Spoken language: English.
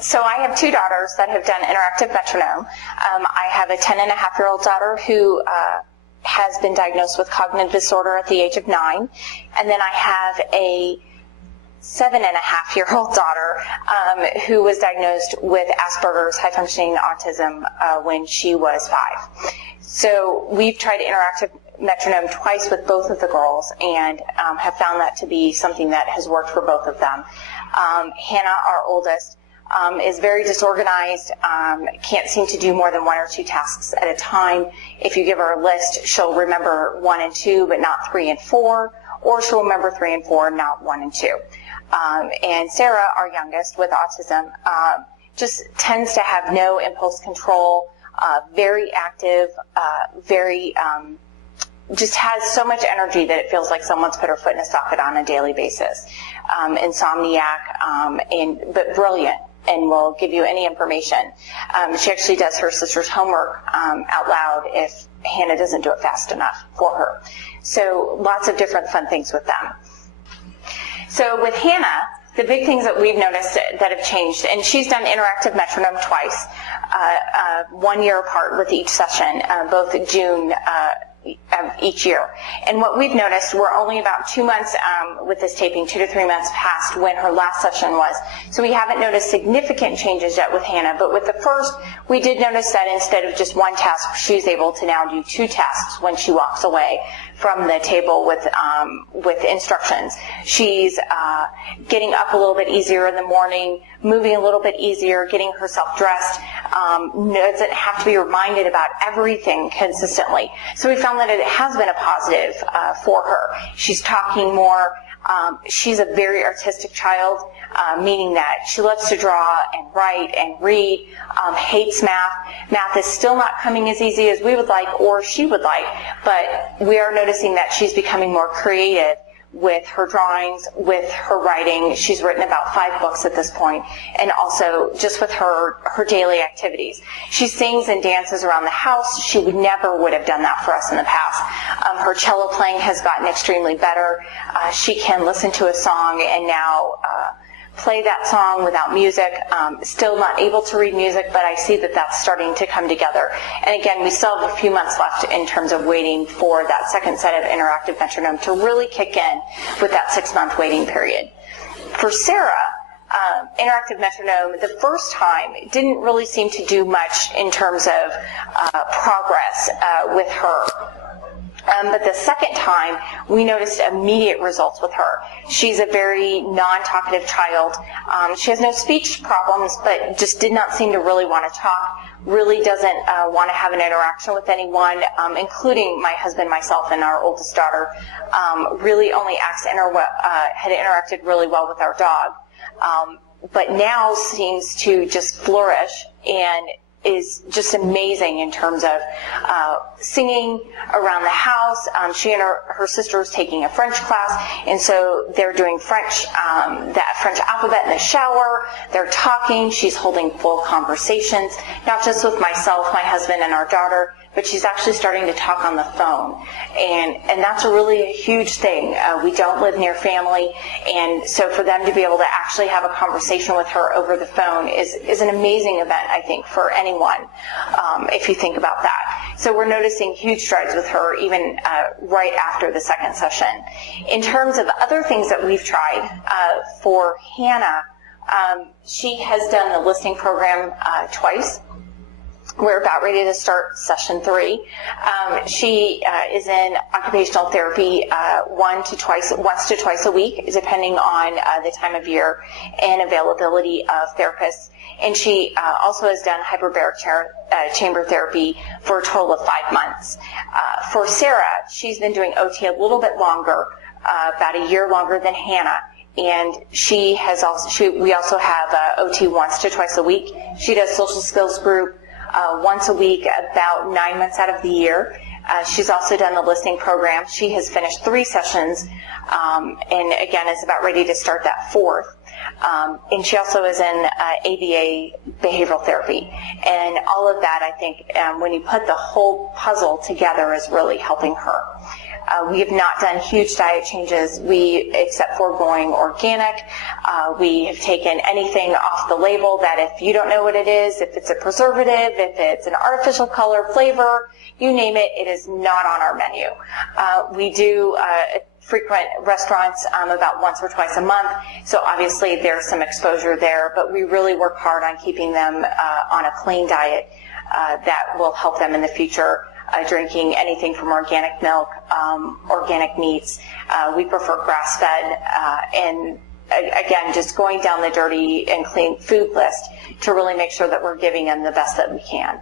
So I have two daughters that have done interactive metronome. I have a 10-and-a-half-year-old daughter who has been diagnosed with cognitive disorder at the age of 9, and then I have a 7-and-a-half-year-old daughter who was diagnosed with Asperger's high-functioning autism when she was 5. So we've tried interactive metronome twice with both of the girls and have found that to be something that has worked for both of them. Hannah, our oldest, is very disorganized, can't seem to do more than 1 or 2 tasks at a time. If you give her a list, she'll remember 1 and 2, but not 3 and 4, or she'll remember 3 and 4, not 1 and 2. And Sarah, our youngest, with autism, just tends to have no impulse control, very active, just has so much energy that it feels like someone's put her foot in a socket on a daily basis. Insomniac, but brilliant, and will give you any information. She actually does her sister's homework out loud if Hannah doesn't do it fast enough for her. So lots of different fun things with them. So with Hannah, the big things that we've noticed that have changed, and she's done interactive metronome twice, 1 year apart with each session, both June of each year. And what we've noticed, we're only about 2 months with this taping, 2 to 3 months past when her last session was. So we haven't noticed significant changes yet with Hannah, but with the first, we did notice that instead of just 1 task, she's able to now do 2 tasks when she walks away from the table with instructions. She's getting up a little bit easier in the morning, moving a little bit easier, getting herself dressed, doesn't have to be reminded about everything consistently. So we found that it has been a positive for her. She's talking more. She's a very artistic child, meaning that she loves to draw and write and read, hates math. Math is still not coming as easy as we would like or she would like, but we are noticing that she's becoming more creative with her drawings, with her writing. She's written about 5 books at this point, and also just with her daily activities. She sings and dances around the house. She would have done that for us in the past. Her cello playing has gotten extremely better. She can listen to a song and now play that song without music. Still not able to read music, but I see that that's starting to come together. And again, we still have a few months left in terms of waiting for that second set of interactive metronome to really kick in with that 6-month waiting period. For Sarah, interactive metronome, the first time, didn't really seem to do much in terms of progress with her. But the second time, we noticed immediate results with her. She's a very non-talkative child. She has no speech problems, but just did not seem to really want to talk, really doesn't want to have an interaction with anyone, including my husband, myself, and our oldest daughter. Really only had interacted really well with our dog. But now seems to just flourish and is just amazing in terms of singing around the house. She and her sister is taking a French class, and so they're doing French, the French alphabet in the shower. They're talking. She's holding full conversations, not just with myself, my husband, and our daughter, but she's actually starting to talk on the phone. And that's really a huge thing. We don't live near family, and so for them to be able to actually have a conversation with her over the phone is an amazing event, I think, for anyone, if you think about that. So we're noticing huge strides with her even right after the second session. In terms of other things that we've tried, for Hannah, she has done the listening program twice. We're about ready to start session 3. She is in occupational therapy once to twice a week, depending on the time of year and availability of therapists. And she also has done hyperbaric chamber therapy for a total of 5 months. For Sarah, she's been doing OT a little bit longer, about a year longer than Hannah. And we also have OT once to twice a week. She does social skills group once a week, about 9 months out of the year. She's also done the listening program. She has finished 3 sessions, and again is about ready to start that 4th. And she also is in ABA behavioral therapy. And all of that, I think, when you put the whole puzzle together, is really helping her. We have not done huge diet changes, except for going organic. We have taken anything off the label that if you don't know what it is, if it's a preservative, if it's an artificial color, flavor, you name it, it is not on our menu. We do frequent restaurants about once or twice a month, so obviously there's some exposure there, but we really work hard on keeping them on a clean diet that will help them in the future, drinking anything from organic milk, organic meats. We prefer grass-fed, and again, just going down the dirty and clean food list to really make sure that we're giving them the best that we can.